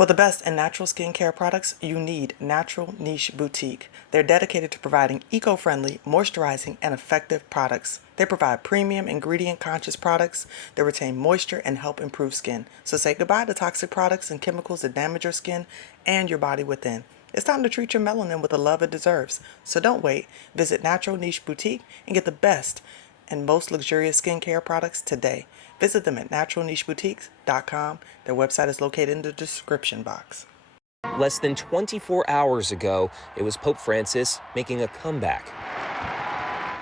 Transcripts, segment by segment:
For the best in natural skincare products, you need Natural Niche Boutique. They're dedicated to providing eco-friendly, moisturizing, and effective products. They provide premium ingredient-conscious products that retain moisture and help improve skin. So say goodbye to toxic products and chemicals that damage your skin and your body within. It's time to treat your melanin with the love it deserves. So don't wait. Visit Natural Niche Boutique and get the best and most luxurious skincare products today. Visit them at naturalnicheboutiques.com. Their website is located in the description box. Less than 24 hours ago, it was Pope Francis making a comeback.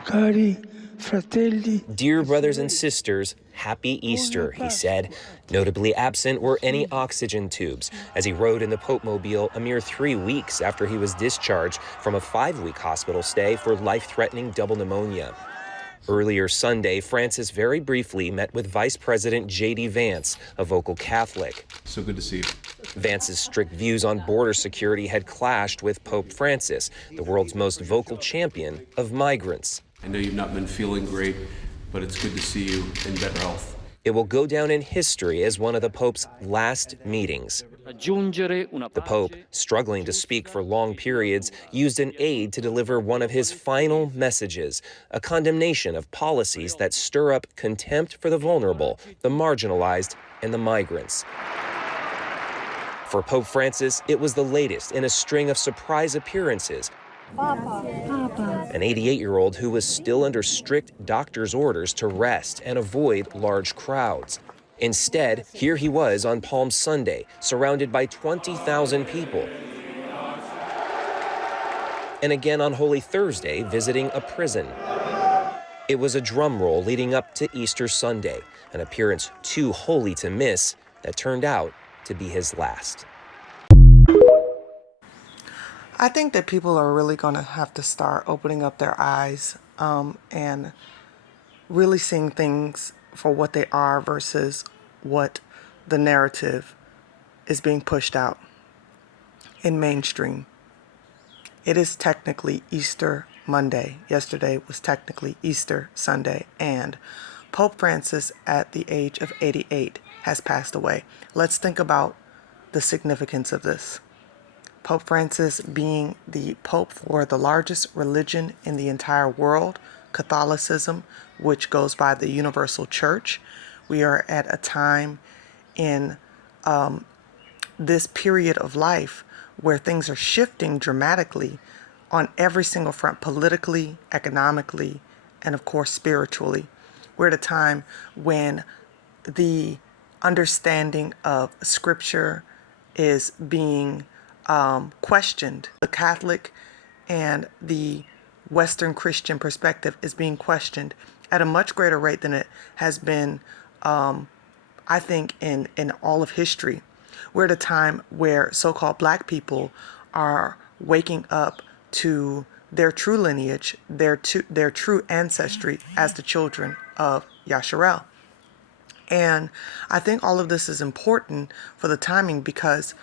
Cari fratelli. Dear brothers and sisters, happy Easter, he said. Notably absent were any oxygen tubes, as he rode in the Pope-mobile a mere 3 weeks after he was discharged from a 5-week hospital stay for life-threatening double pneumonia. Earlier Sunday, Francis very briefly met with Vice President J.D. Vance, a vocal Catholic. So good to see you. Vance's strict views on border security had clashed with Pope Francis, the world's most vocal champion of migrants. I know you've not been feeling great, but it's good to see you in better health. It will go down in history as one of the Pope's last meetings. The Pope, struggling to speak for long periods, used an aide to deliver one of his final messages, a condemnation of policies that stir up contempt for the vulnerable, the marginalized, and the migrants. For Pope Francis, it was the latest in a string of surprise appearances. An 88-year-old who was still under strict doctor's orders to rest and avoid large crowds. Instead, here he was on Palm Sunday, surrounded by 20,000 people. And again on Holy Thursday, visiting a prison. It was a drum roll leading up to Easter Sunday, an appearance too holy to miss that turned out to be his last. I think that people are really going to have to start opening up their eyes and really seeing things for what they are versus what the narrative is being pushed out in mainstream. It is technically Easter Monday. Yesterday was technically Easter Sunday, and Pope Francis, at the age of 88, has passed away. Let's think about the significance of this. Pope Francis being the Pope for the largest religion in the entire world, Catholicism, which goes by the Universal Church. We are at a time in this period of life where things are shifting dramatically on every single front, politically, economically, and of course spiritually. We're at a time when the understanding of Scripture is being questioned. The Catholic and the Western Christian perspective is being questioned at a much greater rate than it has been, I think, in all of history. We're at a time where so-called black people are waking up to their true lineage, their true ancestry as the children of Yasharel. And I think all of this is important for the timing, because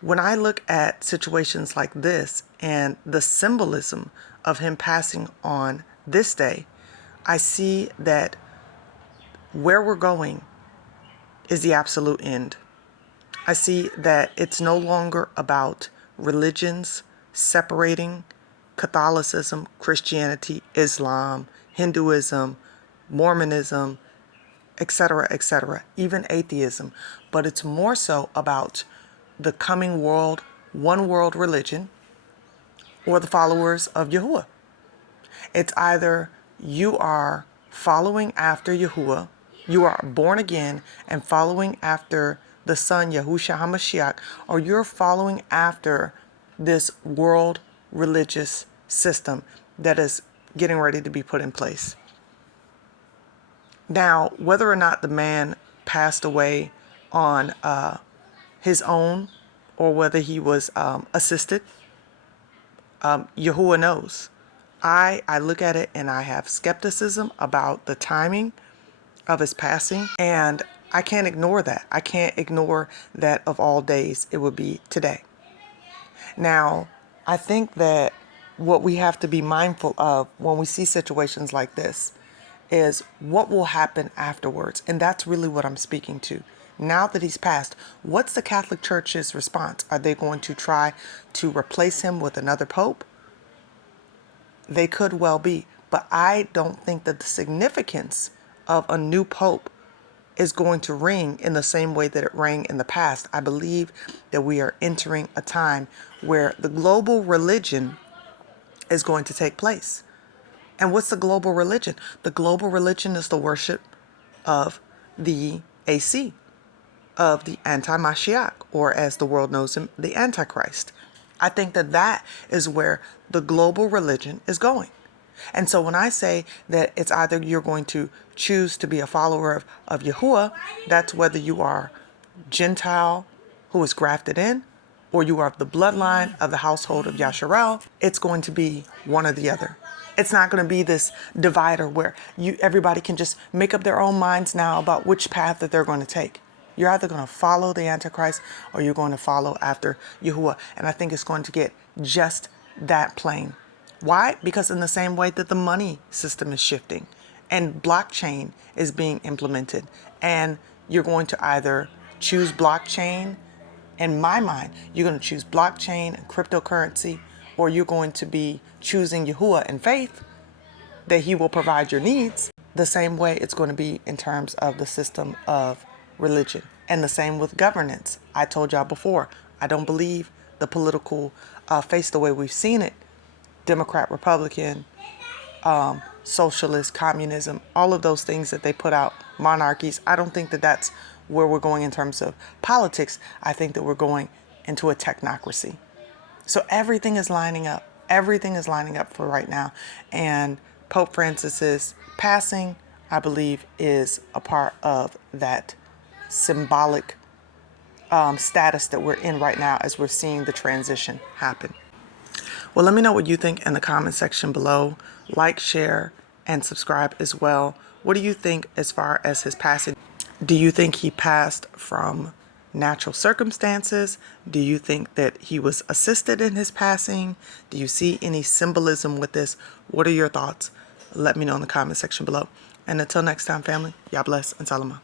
when I look at situations like this and the symbolism of him passing on this day, I see that where we're going is the absolute end. I see that it's no longer about religions separating: Catholicism, Christianity, Islam, Hinduism, Mormonism, etc., even atheism. But it's more so about the coming world, one world religion, or the followers of Yahuwah. It's either you are following after Yahuwah, you are born again and following after the Son, Yahushua HaMashiach, or you're following after this world religious system that is getting ready to be put in place. Now, whether or not the man passed away on his own, or whether he was assisted, Yahuwah knows. I look at it and I have skepticism about the timing of his passing, and I can't ignore that. I can't ignore that of all days it would be today. Now, I think that what we have to be mindful of when we see situations like this is what will happen afterwards, and that's really what I'm speaking to. Now that he's passed, what's the Catholic Church's response? Are they going to try to replace him with another pope? They could well be, but I don't think that the significance of a new pope is going to ring in the same way that it rang in the past. I believe that we are entering a time where the global religion is going to take place. And what's the global religion? The global religion is the worship of the AC, of the anti-Mashiach, or as the world knows him, the Antichrist. I think that that is where the global religion is going. And so when I say that it's either you're going to choose to be a follower of Yahuwah, that's whether you are Gentile who is grafted in, or you are of the bloodline of the household of Yasharel, it's going to be one or the other. It's not going to be this divider where everybody can just make up their own minds now about which path that they're going to take. You're either going to follow the Antichrist or you're going to follow after Yahuwah. And I think it's going to get just that plain. Why? Because in the same way that the money system is shifting and blockchain is being implemented, and you're going to either choose blockchain, in my mind, you're going to choose blockchain and cryptocurrency, or you're going to be choosing Yahuwah in faith that he will provide your needs. The same way it's going to be in terms of the system of religion, and the same with governance. I told y'all before, I don't believe the political face the way we've seen it, Democrat, Republican, socialist, communism, all of those things that they put out, monarchies. I don't think that that's where we're going in terms of politics. I think that we're going into a technocracy. So everything is lining up. Everything is lining up for right now. And Pope Francis's passing, I believe, is a part of that symbolic status that we're in right now as we're seeing the transition happen. Well, let me know what you think in the comment section below. Like, share, and subscribe as well. What do you think as far as his passing? Do you think he passed from natural circumstances? Do you think that he was assisted in his passing? Do you see any symbolism with this? What are your thoughts? Let me know in the comment section below. And until next time, family, y'all bless and salama.